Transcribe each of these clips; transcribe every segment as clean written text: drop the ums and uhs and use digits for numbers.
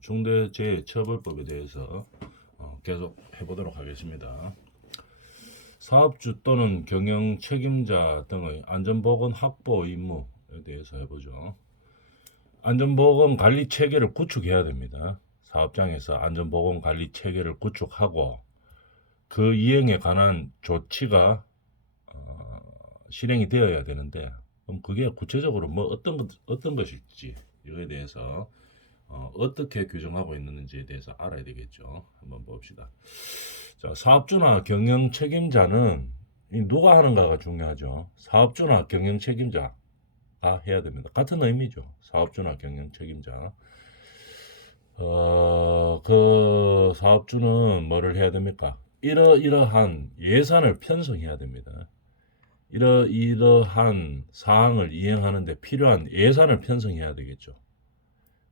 중대재해처벌법에 대해서 계속 해보도록 하겠습니다. 사업주 또는 경영 책임자 등의 안전보건 확보 의무에 대해서 해보죠. 안전보건 관리 체계를 구축해야 됩니다. 사업장에서 안전보건 관리 체계를 구축하고 그 이행에 관한 조치가 실행이 되어야 되는데, 그럼 그게 구체적으로 뭐 어떤 것일지 이거에 대해서 어떻게 규정하고 있는지에 대해서 알아야 되겠죠. 한번 봅시다. 자, 사업주나 경영 책임자는 누가 하는가가 중요하죠. 사업주나 경영 책임자가 해야 됩니다. 같은 의미죠. 사업주나 경영 책임자. 그 사업주는 뭐를 해야 됩니까? 이러이러한 예산을 편성해야 됩니다. 이러이러한 사항을 이행하는데 필요한 예산을 편성해야 되겠죠.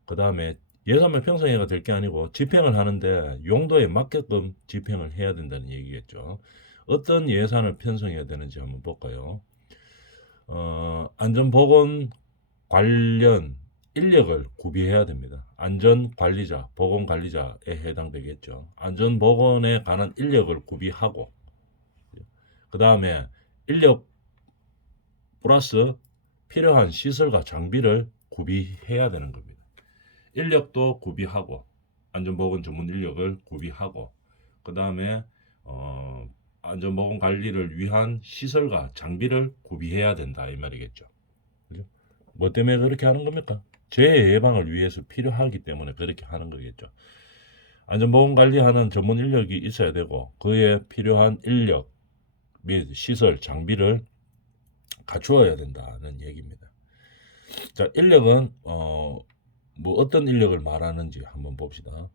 그 다음에 예산만 편성해가 될 게 아니고 집행을 하는데 용도에 맞게끔 집행을 해야 된다는 얘기겠죠. 어떤 예산을 편성해야 되는지 한번 볼까요? 안전보건 관련 인력을 구비해야 됩니다. 안전관리자, 보건관리자에 해당되겠죠. 안전보건에 관한 인력을 구비하고, 그 다음에 인력 플러스 필요한 시설과 장비를 구비해야 되는 겁니다. 인력도 구비하고, 안전보건 전문 인력을 구비하고, 그 다음에 안전보건 관리를 위한 시설과 장비를 구비해야 된다 이 말이겠죠. 그죠? 뭐 때문에 그렇게 하는 겁니까? 재해 예방을 위해서 필요하기 때문에 그렇게 하는 거겠죠. 안전보건 관리하는 전문 인력이 있어야 되고 그에 필요한 인력 및 시설, 장비를 갖추어야 된다는 얘기입니다. 자, 인력은 뭐 어떤 인력을 말하는지 한번 봅시다.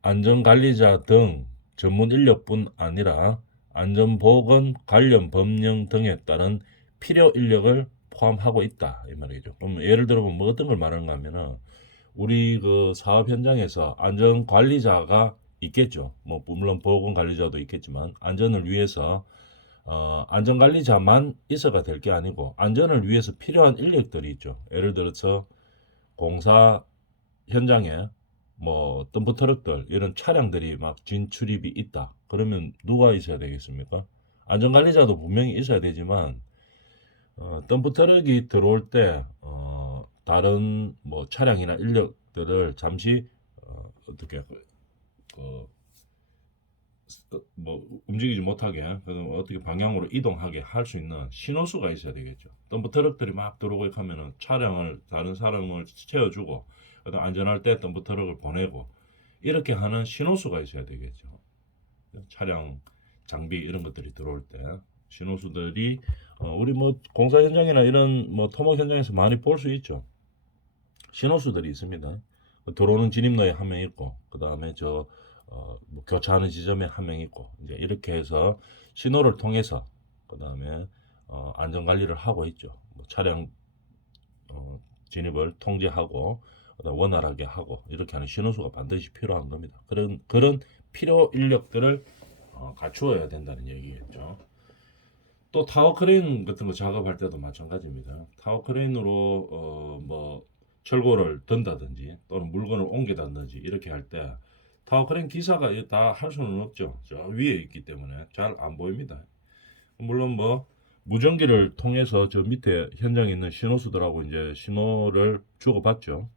안전관리자 등 전문 인력뿐 아니라 안전보건 관련 법령 등에 따른 필요 인력을 포함하고 있다 이 말이죠. 그럼 예를 들어 뭐 어떤 걸 말하는가 하면은 우리 그 사업 현장에서 안전관리자가 있겠죠. 뭐 물론 보건관리자도 있겠지만 안전을 위해서 안전관리자만 있어가 될 게 아니고 안전을 위해서 필요한 인력들이 있죠. 예를 들어서 공사 현장에 뭐 덤프 트럭들 이런 차량들이 막 진출입이 있다. 그러면 누가 있어야 되겠습니까? 안전관리자도 분명히 있어야 되지만 덤프 트럭이 들어올 때 다른 뭐 차량이나 인력들을 잠시 어떻게 뭐 움직이지 못하게 어떻게 방향으로 이동하게 할 수 있는 신호수가 있어야 되겠죠. 덤프 트럭들이 막 들어오고 하면은 차량을 다른 사람을 채워주고 그다음 안전할 때 덤프 트럭을 보내고 이렇게 하는 신호수가 있어야 되겠죠. 차량 장비 이런 것들이 들어올 때 신호수들이 우리 뭐 공사 현장이나 이런 뭐 토목 현장에서 많이 볼 수 있죠. 신호수들이 있습니다. 들어오는 진입로에 한 명 있고 그 다음에 뭐 교차하는 지점에 한 명 있고 이제 이렇게 해서 신호를 통해서 그 다음에 안전 관리를 하고 있죠. 뭐 차량 진입을 통제하고 그다음 원활하게 하고 이렇게 하는 신호수가 반드시 필요한 겁니다. 그런 필요 인력들을 갖추어야 된다는 얘기겠죠. 또 타워 크레인 같은 거 작업할 때도 마찬가지입니다. 타워 크레인으로 뭐 철골을 든다든지 또는 물건을 옮기다든지 이렇게 할 때 타워 크레인 기사가 다 할 수는 없죠. 저 위에 있기 때문에 잘 안 보입니다. 물론 뭐 무전기를 통해서 저 밑에 현장에 있는 신호수들하고 이제 신호를 주고받죠.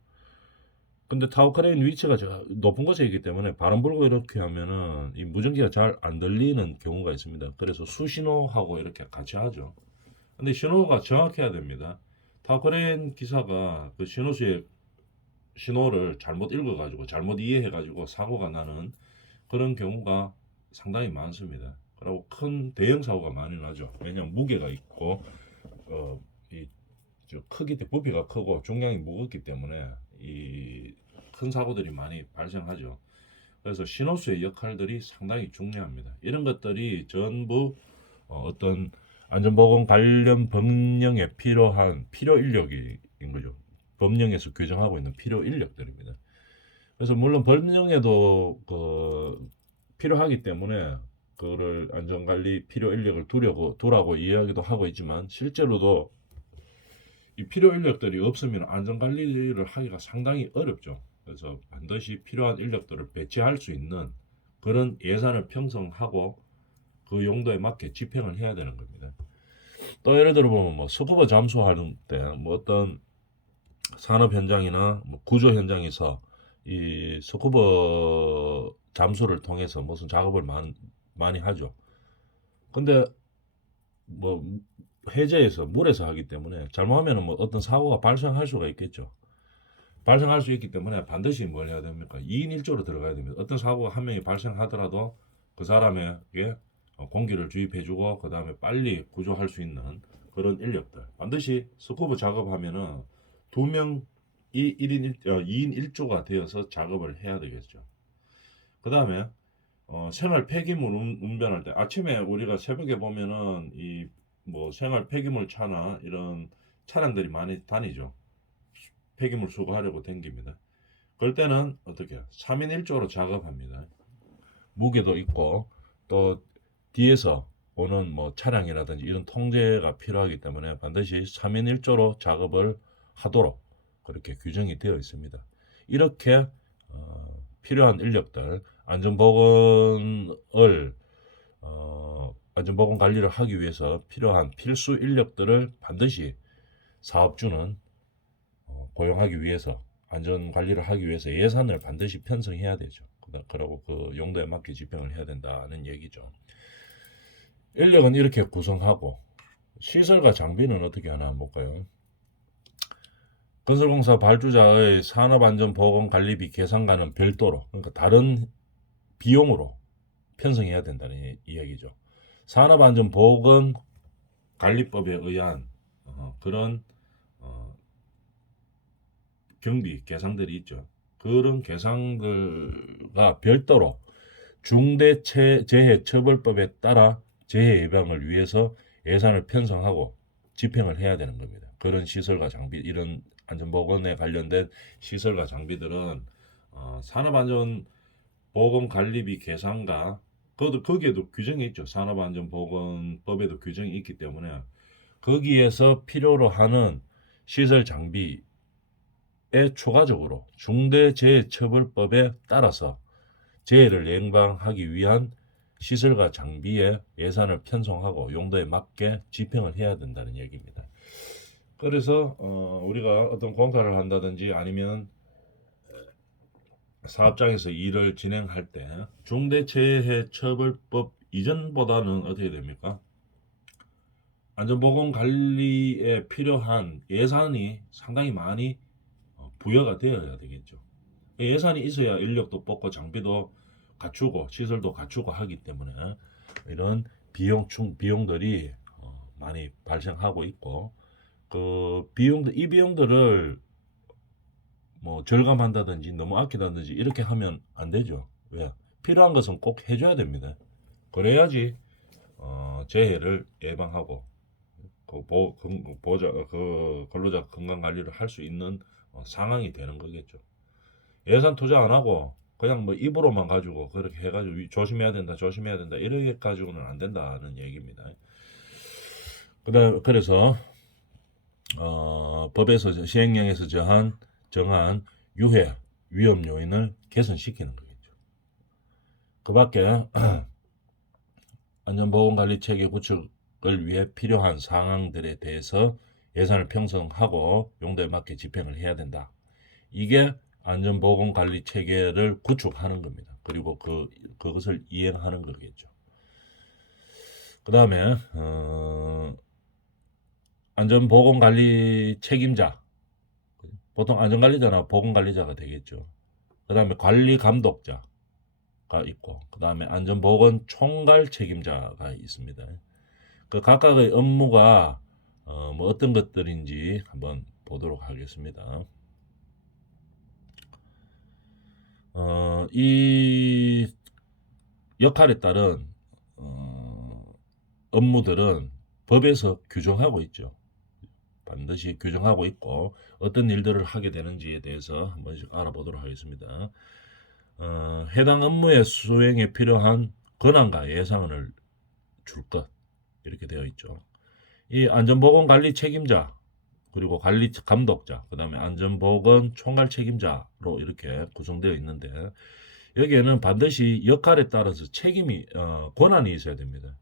근데 타워 크레인 위치가 저 높은 곳에 있기 때문에 바람 불고 이렇게 하면은 이 무전기가 잘 안 들리는 경우가 있습니다. 그래서 수신호하고 이렇게 같이 하죠. 근데 신호가 정확해야 됩니다. 타워 크레인 기사가 그 신호수의 신호를 잘못 읽어가지고 잘못 이해해가지고 사고가 나는 그런 경우가 상당히 많습니다. 그리고 큰 대형 사고가 많이 나죠. 왜냐하면 무게가 있고 이 크기 때 부피가 크고 중량이 무겁기 때문에 이 큰 사고들이 많이 발생하죠. 그래서 신호수의 역할들이 상당히 중요합니다. 이런 것들이 전부 어떤 안전보건 관련 법령에 필요한 필요 인력인 거죠. 법령에서 규정하고 있는 필요 인력들입니다. 그래서 물론 법령에도 필요하기 때문에 그거를 안전관리 필요 인력을 두라고 이야기도 하고 있지만 실제로도 이 필요 인력들이 없으면 안전관리를 하기가 상당히 어렵죠. 그래서 반드시 필요한 인력들을 배치할 수 있는 그런 예산을 편성하고 그 용도에 맞게 집행을 해야 되는 겁니다. 또 예를 들어 보면 뭐 스쿠버 잠수하는 때 뭐 어떤 산업 현장이나 뭐 구조 현장에서 이 스쿠버 잠수를 통해서 무슨 작업을 많이 하죠. 근데 뭐 해저에서 물에서 하기 때문에 잘못하면 뭐 어떤 사고가 발생할 수가 있겠죠. 발생할 수 있기 때문에 반드시 뭘 해야 됩니까? 2인 1조로 들어가야 됩니다. 어떤 사고가 한 명이 발생하더라도 그 사람에게 공기를 주입해주고 그 다음에 빨리 구조할 수 있는 그런 인력들. 반드시 스쿠버 작업하면은 2명이 2인 1조가 되어서 작업을 해야 되겠죠. 그 다음에 생활 폐기물 운반할 때 아침에 우리가 새벽에 보면은 이 뭐 생활 폐기물 차나 이런 차량들이 많이 다니죠. 폐기물 수거하려고 댕깁니다. 그럴 때는 어떻게 3인 1조로 작업합니다. 무게도 있고 또 뒤에서 오는 뭐 차량이라든지 이런 통제가 필요하기 때문에 반드시 3인 1조로 작업을 하도록 그렇게 규정이 되어 있습니다. 이렇게 필요한 인력들 안전보건 관리를 하기 위해서 필요한 필수 인력들을 반드시 사업주는 고용하기 위해서 안전 관리를 하기 위해서 예산을 반드시 편성해야 되죠. 그리고 그 용도에 맞게 집행을 해야 된다는 얘기죠. 인력은 이렇게 구성하고 시설과 장비는 어떻게 하나 한번 볼까요? 건설공사 발주자의 산업안전보건관리비 계산과는 별도로 그러니까 다른 비용으로 편성해야 된다는 이야기죠. 산업안전보건관리법에 의한 그런 경비 계상들이 있죠. 그런 계상들과 별도로 중대재해처벌법에 따라 재해 예방을 위해서 예산을 편성하고 집행을 해야 되는 겁니다. 그런 시설과 장비, 이런 안전보건에 관련된 시설과 장비들은 산업안전보건관리비 계산과 거기에도 규정이 있죠. 산업안전보건법에도 규정이 있기 때문에 거기에서 필요로 하는 시설 장비에 추가적으로 중대재해처벌법에 따라서 재해를 예방하기 위한 시설과 장비에 예산을 편성하고 용도에 맞게 집행을 해야 된다는 얘기입니다. 그래서 우리가 어떤 공사를 한다든지 아니면 사업장에서 일을 진행할 때 중대재해처벌법 이전보다는 어떻게 됩니까? 안전보건관리에 필요한 예산이 상당히 많이 부여가 되어야 되겠죠. 예산이 있어야 인력도 뽑고 장비도 갖추고 시설도 갖추고 하기 때문에 이런 비용들이 많이 발생하고 있고 이 비용들을 뭐 절감한다든지 너무 아끼다든지 이렇게 하면 안 되죠. 왜? 필요한 것은 꼭 해줘야 됩니다. 그래야지 재해를 예방하고 근로자 건강 관리를 할 수 있는 상황이 되는 거겠죠. 예산 투자 안 하고 그냥 뭐 입으로만 가지고 그렇게 해가지고 조심해야 된다 이렇게 가지고는 안 된다는 얘기입니다. 그래서 법에서 시행령에서 정한 유해 위험 요인을 개선시키는 거겠죠. 그밖에 안전보건관리 체계 구축을 위해 필요한 상황들에 대해서 예산을 편성하고 용도에 맞게 집행을 해야 된다. 이게 안전보건관리 체계를 구축하는 겁니다. 그리고 그것을 이행하는 거겠죠. 그 다음에 안전보건관리 책임자, 보통 안전관리자나 보건관리자가 되겠죠. 그 다음에 관리감독자가 있고, 그 다음에 안전보건 총괄 책임자가 있습니다. 그 각각의 업무가 뭐 어떤 것들인지 한번 보도록 하겠습니다. 이 역할에 따른 업무들은 법에서 규정하고 있죠. 반드시 규정하고 있고 어떤 일들을 하게 되는지에 대해서 한번 알아보도록 하겠습니다. 해당 업무의 수행에 필요한 권한과 예산을 줄 것 이렇게 되어 있죠. 이 안전보건관리 책임자 그리고 관리 감독자, 그다음에 안전보건 총괄 책임자로 이렇게 구성되어 있는데 여기에는 반드시 역할에 따라서 책임이 권한이 있어야 됩니다.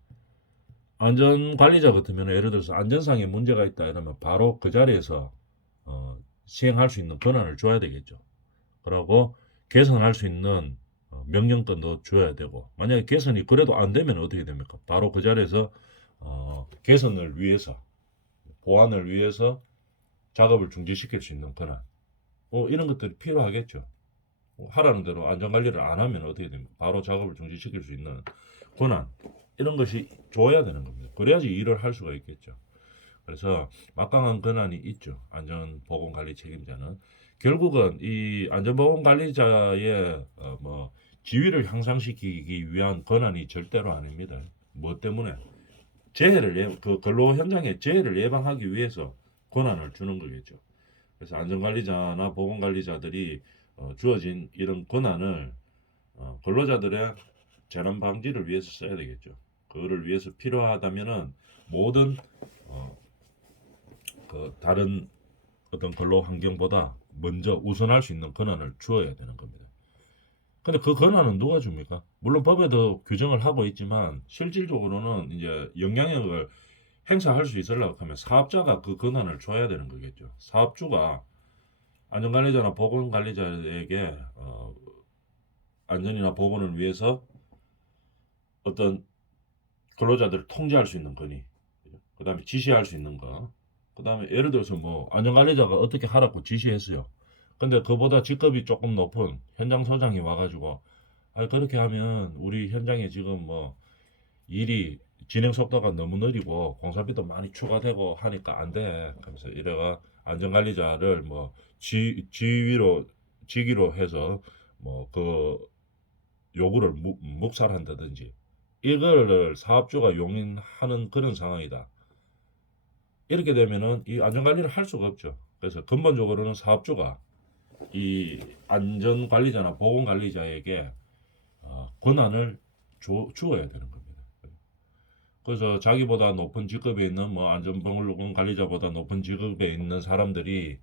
안전관리자 같으면 예를 들어서 안전상에 문제가 있다 이러면 바로 그 자리에서 시행할 수 있는 권한을 줘야 되겠죠. 그리고 개선할 수 있는 명령권도 줘야 되고 만약에 개선이 그래도 안 되면 어떻게 됩니까? 바로 그 자리에서 개선을 위해서 보완을 위해서 작업을 중지시킬 수 있는 권한 이런 것들이 필요하겠죠. 하라는 대로 안전관리를 안 하면 어떻게 됩니까? 바로 작업을 중지시킬 수 있는 권한 이런 것이 줘야 되는 겁니다. 그래야지 일을 할 수가 있겠죠. 그래서 막강한 권한이 있죠. 안전보건관리 책임자는 결국은 이 안전보건관리자의 뭐 지위를 향상시키기 위한 권한이 절대로 아닙니다. 뭐 때문에 그 근로 현장의 재해를 예방하기 위해서 권한을 주는 거겠죠. 그래서 안전관리자나 보건관리자들이 주어진 이런 권한을 근로자들의 재난 방지를 위해서 써야 되겠죠. 그거를 위해서 필요하다면은 모든 그 다른 어떤 근로 환경보다 먼저 우선할 수 있는 권한을 주어야 되는 겁니다. 근데 그 권한은 누가 줍니까? 물론 법에도 규정을 하고 있지만 실질적으로는 이제 영향력을 행사할 수 있으려고 하면 사업자가 그 권한을 줘야 되는 거겠죠. 사업주가 안전관리자나 보건관리자에게 안전이나 보건을 위해서 어떤 근로자들을 통제할 수 있는 권위, 그 다음에 지시할 수 있는 거, 그 다음에 예를 들어서 뭐 안전관리자가 어떻게 하라고 지시했어요. 근데 그보다 직급이 조금 높은 현장 소장이 와가지고 그렇게 하면 우리 현장에 지금 뭐 일이 진행 속도가 너무 느리고 공사비도 많이 추가되고 하니까 안 돼. 그래서 이래가 안전관리자를 뭐 직위로 해서 뭐 그 요구를 묵살한다든지 이거를 사업주가 용인하는 그런 상황이다. 이렇게 되면은 이 안전관리를 할 수가 없죠. 그래서 근본적으로는 사업주가 이 안전관리자나 보건관리자에게 권한을 주어야 되는 겁니다. 그래서 자기보다 높은 직급에 있는 뭐 안전보건관리자보다 높은 직급에 있는 사람들이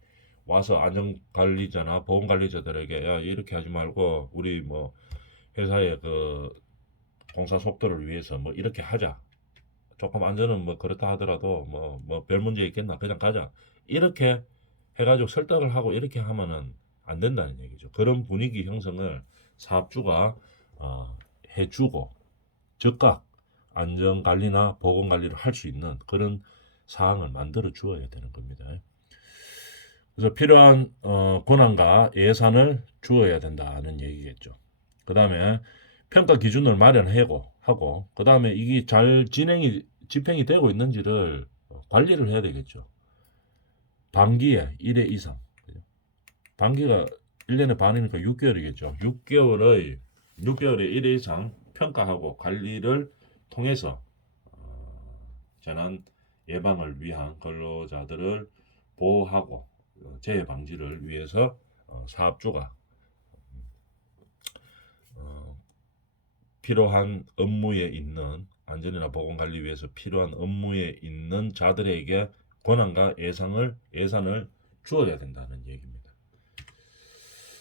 와서 안전관리자나 보건관리자들에게 야 이렇게 하지 말고 우리 뭐 회사의 그 공사 속도를 위해서 뭐 이렇게 하자. 조금 안전은 뭐 그렇다 하더라도 뭐 별 문제 있겠나 그냥 가자. 이렇게 해가지고 설득을 하고 이렇게 하면은 안 된다는 얘기죠. 그런 분위기 형성을 사업주가 해주고 즉각 안전관리나 보건관리를 할 수 있는 그런 사항을 만들어 주어야 되는 겁니다. 그래서 필요한 권한과 예산을 주어야 된다는 얘기겠죠. 그 다음에 평가 기준을 마련하고 그 다음에 이게 잘 집행이 되고 있는지를 관리를 해야 되겠죠. 반기에 1회 이상. 반기가 1년에 반이니까 6개월이겠죠. 6개월에 1회 이상 평가하고 관리를 통해서 재난 예방을 위한 근로자들을 보호하고 재해 방지를 위해서 사업주가 필요한 업무에 있는 안전이나 보건 관리 위해서 필요한 업무에 있는 자들에게 권한과 예산을 주어야 된다는 얘기입니다.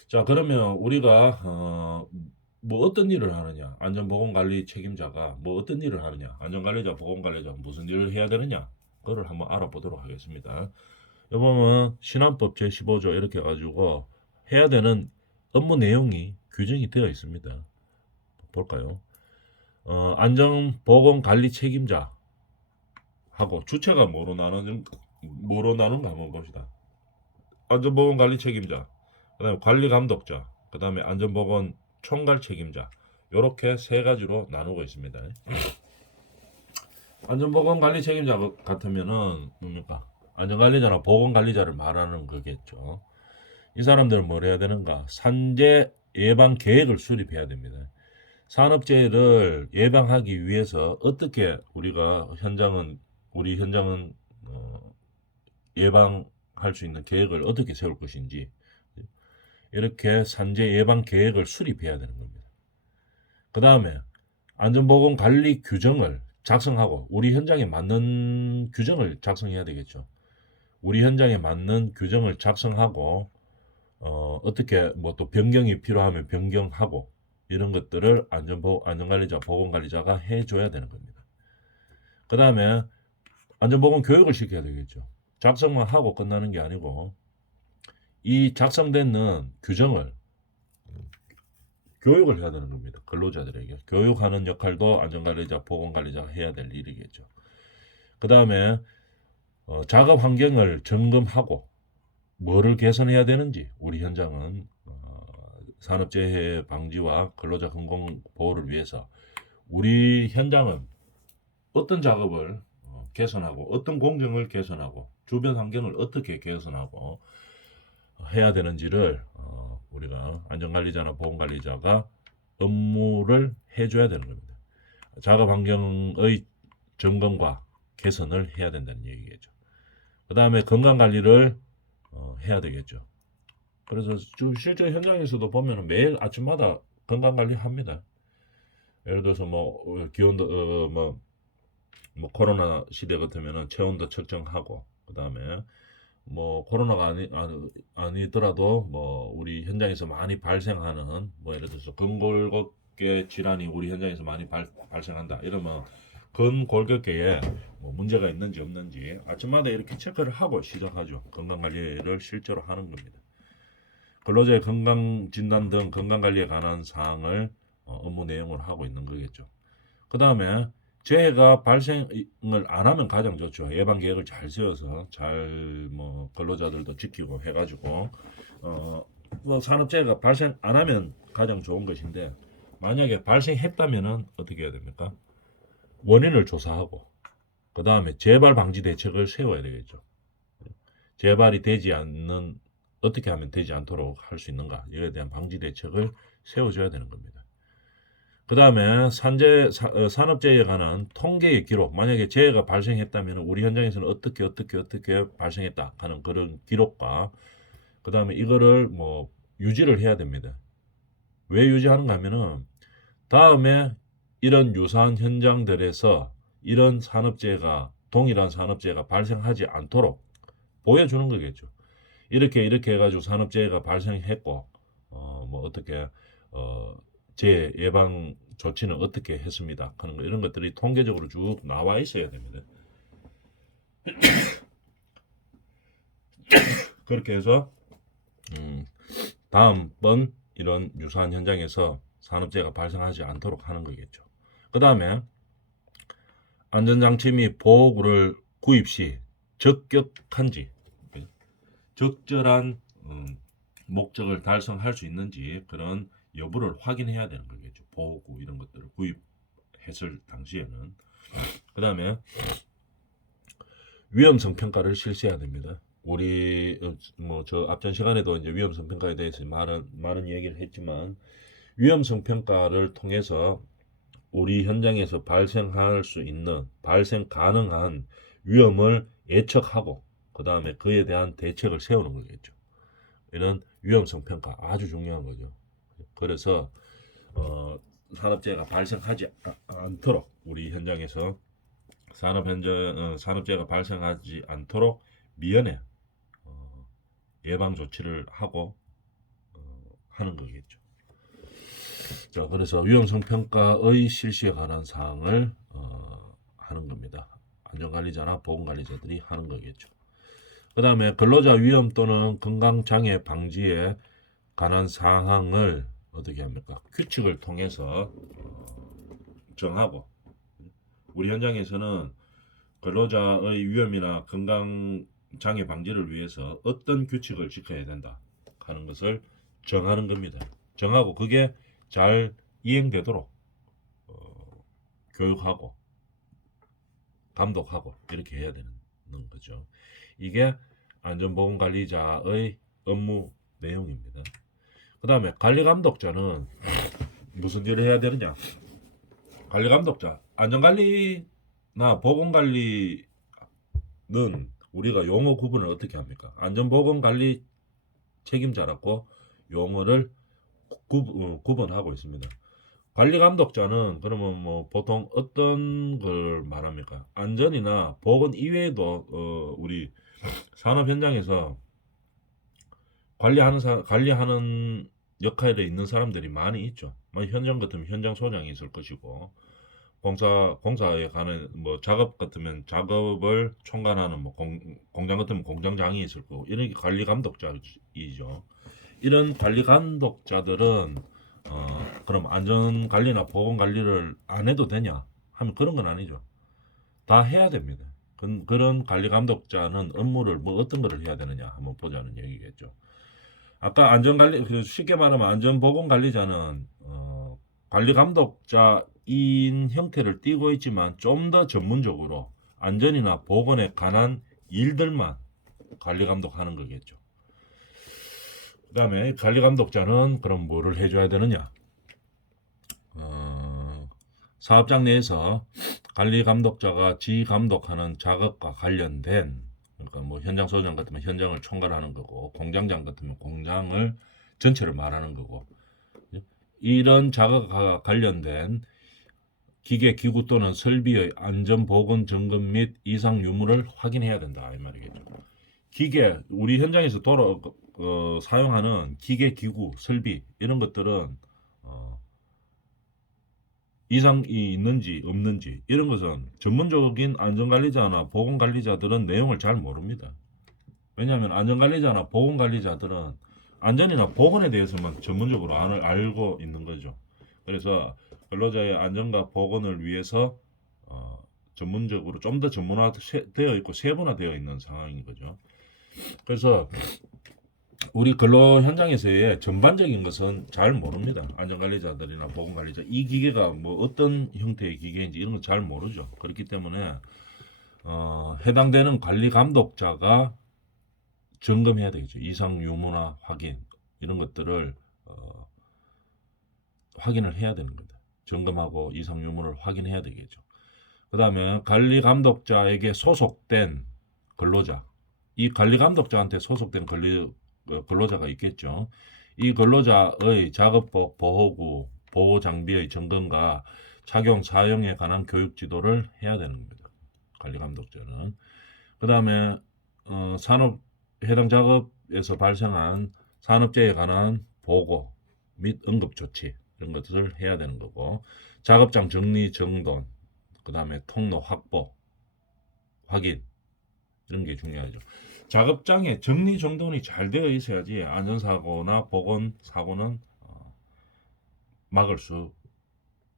자, 그러면 우리가 뭐 어떤 일을 하느냐? 안전보건관리 책임자가 뭐 어떤 일을 하느냐? 안전관리자, 보건관리자 무슨 일을 해야 되느냐? 그거를 한번 알아보도록 하겠습니다. 여보면 신안법 제15조 이렇게 가지고 해야 되는 업무 내용이 규정이 되어 있습니다. 볼까요? 안전보건관리 책임자 하고 주체가 뭐로 나누는가 한번 봅시다. 안전보건관리 책임자, 그다음에 관리감독자, 그다음에 안전보건 총괄 책임자 이렇게 세 가지로 나누고 있습니다. 안전보건관리 책임자 같으면은 뭡니까? 안전관리자나 보건관리자를 말하는 거겠죠. 이 사람들은 뭘 해야 되는가? 산재 예방 계획을 수립해야 됩니다. 산업재해를 예방하기 위해서 어떻게 우리 현장은 예방할 수 있는 계획을 어떻게 세울 것인지 이렇게 산재 예방 계획을 수립해야 되는 겁니다. 그 다음에 안전보건 관리 규정을 작성하고 우리 현장에 맞는 규정을 작성해야 되겠죠. 우리 현장에 맞는 규정을 작성하고 어떻게 뭐 또 변경이 필요하면 변경하고 이런 것들을 안전관리자, 보건관리자가 해줘야 되는 겁니다. 그 다음에 안전보건 교육을 시켜야 되겠죠. 작성만 하고 끝나는 게 아니고 이 작성되는 규정을 교육을 해야 되는 겁니다. 근로자들에게. 교육하는 역할도 안전관리자, 보건관리자가 해야 될 일이겠죠. 그 다음에 작업 환경을 점검하고 뭐를 개선해야 되는지 우리 현장은 산업재해 방지와 근로자 건강 보호를 위해서 우리 현장은 어떤 작업을 개선하고 어떤 공정을 개선하고 주변 환경을 어떻게 개선하고 해야 되는지를 우리가 안전관리자나 보건관리자가 업무를 해줘야 되는 겁니다. 작업 환경의 점검과 개선을 해야 된다는 얘기겠죠. 그 다음에 건강관리를 해야 되겠죠. 그래서 실제 현장에서도 보면 매일 아침마다 건강관리 합니다. 예를 들어서 뭐 기온도 뭐 코로나 시대 같으면은 체온도 측정하고 그 다음에 뭐 코로나가 아니더라도 뭐 우리 현장에서 많이 발생하는 뭐 예를 들어서 근골격계 질환이 우리 현장에서 많이 발생한다 이러면 근골격계에 뭐 문제가 있는지 없는지 아침마다 이렇게 체크를 하고 시작하죠. 건강관리를 실제로 하는 겁니다. 근로자의 건강진단 등 건강관리에 관한 사항을 업무 내용으로 하고 있는 거겠죠. 그 다음에 재해가 발생을 안 하면 가장 좋죠. 예방 계획을 잘 세워서 잘 뭐 근로자들도 지키고 해가지고 뭐 산업재해가 발생 안 하면 가장 좋은 것인데 만약에 발생했다면은 어떻게 해야 됩니까? 원인을 조사하고 그 다음에 재발 방지 대책을 세워야 되겠죠. 재발이 되지 않는 어떻게 하면 되지 않도록 할 수 있는가 이에 대한 방지 대책을 세워줘야 되는 겁니다. 그 다음에 산업재해에 관한 통계의 기록, 만약에 재해가 발생했다면 우리 현장에서는 어떻게 발생했다 하는 그런 기록과 그 다음에 이거를 뭐 유지를 해야 됩니다. 왜 유지하는가 하면은 다음에 이런 유사한 현장들에서 이런 동일한 산업재해가 발생하지 않도록 보여주는 거겠죠. 이렇게 해가지고 산업재해가 발생했고 뭐 어떻게 재해 예방 조치는 어떻게 했습니다 하는 거 이런 것들이 통계적으로 쭉 나와 있어야 됩니다. 그렇게 해서 다음번 이런 유사한 현장에서 산업재해가 발생하지 않도록 하는 거겠죠. 그 다음에 안전장치 및 보호구를 구입 시 적격한지 적절한 목적을 달성할 수 있는지 그런 여부를 확인해야 되는 거겠죠. 보호구 이런 것들을 구입했을 당시에는. 그 다음에 위험성 평가를 실시해야 됩니다. 우리 뭐 저 앞전 시간에도 이제 위험성 평가에 대해서 많은 얘기를 했지만 위험성 평가를 통해서 우리 현장에서 발생할 수 있는 발생 가능한 위험을 예측하고 그 다음에 그에 대한 대책을 세우는 거겠죠. 이런 위험성 평가 아주 중요한 거죠. 그래서 산업재해가 발생하지 않도록 우리 현장에서 산업재해가 발생하지 않도록 미연에 예방 조치를 하고 하는 거겠죠. 자, 그래서 위험성 평가의 실시에 관한 사항을 하는 겁니다. 안전관리자나 보건관리자들이 하는 거겠죠. 그 다음에 근로자 위험 또는 건강장애 방지에 관한 사항을 어떻게 합니까? 규칙을 통해서 정하고 우리 현장에서는 근로자의 위험이나 건강장애 방지를 위해서 어떤 규칙을 지켜야 된다 하는 것을 정하는 겁니다. 정하고 그게 잘 이행되도록 교육하고 감독하고 이렇게 해야 되는 거죠. 이게 안전보건관리자의 업무 내용입니다. 그 다음에 관리감독자는 무슨 일을 해야 되느냐? 관리감독자, 안전관리나 보건관리는 우리가 용어 구분을 어떻게 합니까? 안전보건관리 책임자라고 용어를 구분하고 있습니다. 관리감독자는 그러면 뭐 보통 어떤 걸 말합니까? 안전이나 보건 이외에도 우리 산업 현장에서 관리하는 역할에 있는 사람들이 많이 있죠. 뭐 현장 같으면 현장 소장이 있을 것이고, 공사에 가는 뭐 작업 같으면 작업을 총괄하는 뭐 공장 같으면 공장장이 있을 거고, 이런 게 관리 감독자이죠. 이런 관리 감독자들은 그럼 안전 관리나 보건 관리를 안 해도 되냐 하면 그런 건 아니죠. 다 해야 됩니다. 그런 관리 감독자는 업무를 뭐 어떤 거를 해야 되느냐 한번 보자는 얘기겠죠. 아까 안전관리, 쉽게 말하면 안전보건관리자는 관리 감독자인 형태를 띠고 있지만 좀 더 전문적으로 안전이나 보건에 관한 일들만 관리 감독하는 거겠죠. 그 다음에 관리 감독자는 그럼 뭐를 해줘야 되느냐? 사업장 내에서 관리 감독자가 지 감독하는 작업과 관련된, 그러니까 뭐 현장 소장 같으면 현장을 총괄하는 거고, 공장장 같으면 공장을 전체를 말하는 거고, 이런 작업과 관련된 기계, 기구 또는 설비의 안전 보건 점검 및 이상 유무를 확인해야 된다 이 말이겠죠. 기계, 우리 현장에서 사용하는 기계, 기구, 설비 이런 것들은 이상이 있는지 없는지 이런 것은 전문적인 안전관리자나 보건관리자들은 내용을 잘 모릅니다. 왜냐하면 안전관리자나 보건관리자들은 안전이나 보건에 대해서만 전문적으로 알고 있는 거죠. 그래서 근로자의 안전과 보건을 위해서 전문적으로 좀 더 전문화되어 있고 세분화되어 있는 상황인 거죠. 그래서 우리 근로 현장에서의 전반적인 것은 잘 모릅니다. 안전관리자들이나 보건관리자, 이 기계가 뭐 어떤 형태의 기계인지 이런 건 잘 모르죠. 그렇기 때문에 해당되는 관리 감독자가 점검해야 되겠죠. 이상 유무나 확인 이런 것들을 확인을 해야 되는 겁니다. 점검하고 이상 유무를 확인해야 되겠죠. 그 다음에 관리 감독자에게 소속된 근로자, 이 관리 감독자한테 소속된 근로자가 있겠죠. 이 근로자의 작업복, 보호구, 보호 장비의 점검과 착용, 사용에 관한 교육 지도를 해야 되는 겁니다. 관리 감독자는. 그 다음에 해당 작업에서 발생한 산업재해에 관한 보고 및 응급 조치 이런 것들을 해야 되는 거고, 작업장 정리 정돈, 그 다음에 통로 확보, 확인 이런 게 중요하죠. 작업장에 정리 정돈이 잘 되어 있어야지 안전사고나 보건사고는 막을 수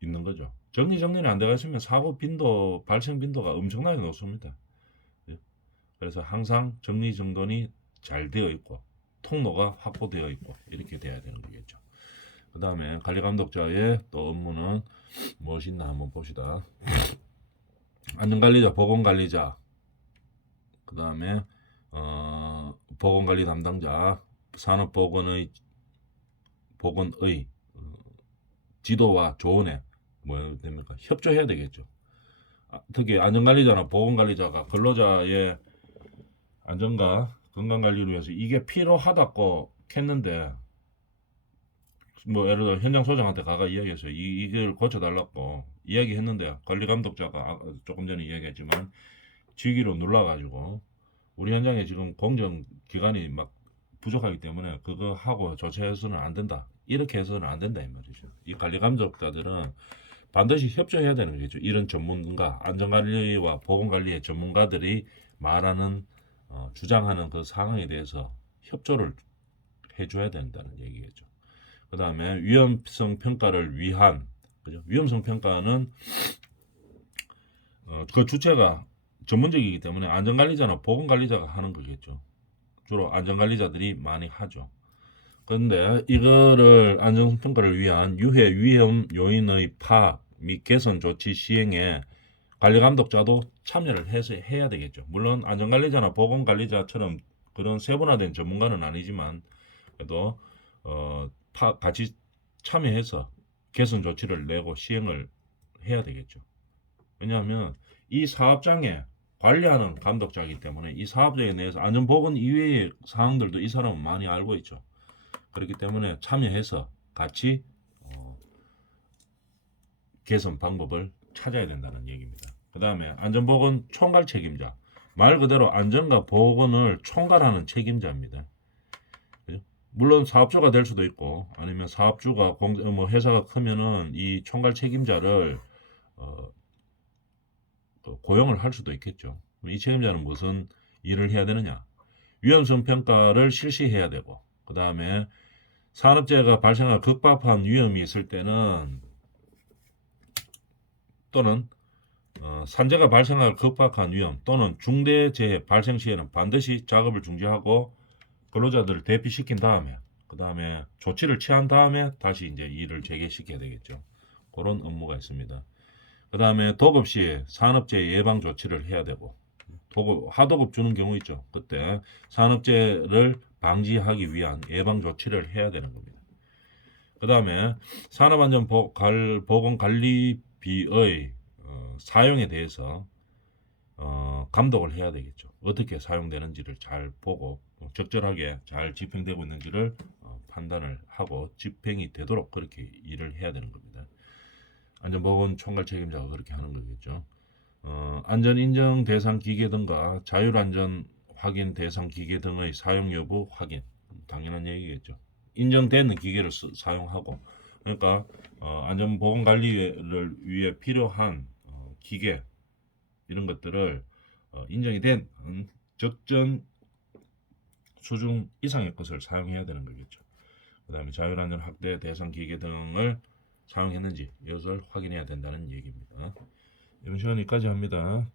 있는 거죠. 정리는 안 되어 있으면 사고 빈도, 발생 빈도가 엄청나게 높습니다. 그래서 항상 정리 정돈이 잘 되어 있고 통로가 확보되어 있고 이렇게 돼야 되는 거겠죠. 그 다음에 관리감독자의 또 업무는 무엇이 있나 한번 봅시다. 안전관리자, 보건관리자, 그 다음에 보건관리 담당자, 산업보건의 지도와 조언에 뭐 됩니까? 협조해야 되겠죠. 특히 안전관리자나 보건관리자가 근로자의 안전과 건강관리를 위해서 이게 필요하다고 했는데, 뭐 예를 들어 현장 소장한테 가가 이야기했어요. 이걸 고쳐달라고 이야기했는데 관리감독자가 조금 전에 이야기했지만 지기로 눌러가지고 우리 현장에 지금 공정기관이 막 부족하기 때문에 그거 하고 조치해서는 안 된다. 이렇게 해서는 안 된다 이 말이죠. 이 관리감독자들은 반드시 협조해야 되는 거죠. 이런 전문가, 안전관리와 보건관리의 전문가들이 말하는 주장하는 그 상황에 대해서 협조를 해줘야 된다는 얘기겠죠. 그 다음에 위험성 평가를 위한, 그죠? 위험성 평가는 그 주체가 전문적이기 때문에 안전관리자나 보건관리자가 하는 거겠죠. 주로 안전관리자들이 많이 하죠. 그런데 이거를 안전평가를 위한 유해 위험 요인의 파악 및 개선 조치 시행에 관리감독자도 참여를 해서 해야 되겠죠. 물론 안전관리자나 보건관리자처럼 그런 세분화된 전문가는 아니지만 그래도 같이 참여해서 개선 조치를 내고 시행을 해야 되겠죠. 왜냐하면 이 사업장에 관리하는 감독자이기 때문에 이 사업장에 대해서 안전보건 이외의 사항들도 이 사람은 많이 알고 있죠. 그렇기 때문에 참여해서 같이 개선 방법을 찾아야 된다는 얘기입니다. 그 다음에 안전보건 총괄 책임자. 말 그대로 안전과 보건을 총괄하는 책임자입니다. 그죠? 물론 사업주가 될 수도 있고 아니면 사업주가 뭐 회사가 크면은 이 총괄 책임자를 어, 고용을 할 수도 있겠죠. 이 책임자는 무슨 일을 해야 되느냐? 위험성 평가를 실시해야 되고, 그 다음에 산업재해가 발생할 극박한 위험이 있을 때는 또는 산재가 발생할 급박한 위험 또는 중대재해 발생 시에는 반드시 작업을 중지하고 근로자들을 대피시킨 다음에 그 다음에 조치를 취한 다음에 다시 이제 일을 재개시켜야 되겠죠. 그런 업무가 있습니다. 그 다음에 도급 시 산업재해 예방 조치를 해야 되고 하도급 주는 경우 있죠. 그때 산업재해를 방지하기 위한 예방 조치를 해야 되는 겁니다. 그 다음에 산업안전보건관리비의 사용에 대해서 감독을 해야 되겠죠. 어떻게 사용되는지를 잘 보고 적절하게 잘 집행되고 있는지를 판단을 하고 집행이 되도록 그렇게 일을 해야 되는 겁니다. 안전보건 총괄 책임자가 그렇게 하는 거겠죠. 안전인정 대상 기계 등과 자율안전 확인 대상 기계 등의 사용 여부 확인, 당연한 얘기겠죠. 인정되는 기계를 사용하고, 그러니까 안전보건관리를 위해 필요한 기계 이런 것들을 인정이 된 적정 수준 이상의 것을 사용해야 되는 거겠죠. 그 다음에 자율안전 확대 대상 기계 등을 사용했는지 이것을 확인해야 된다는 얘기입니다. 이번 시간 여기까지 합니다.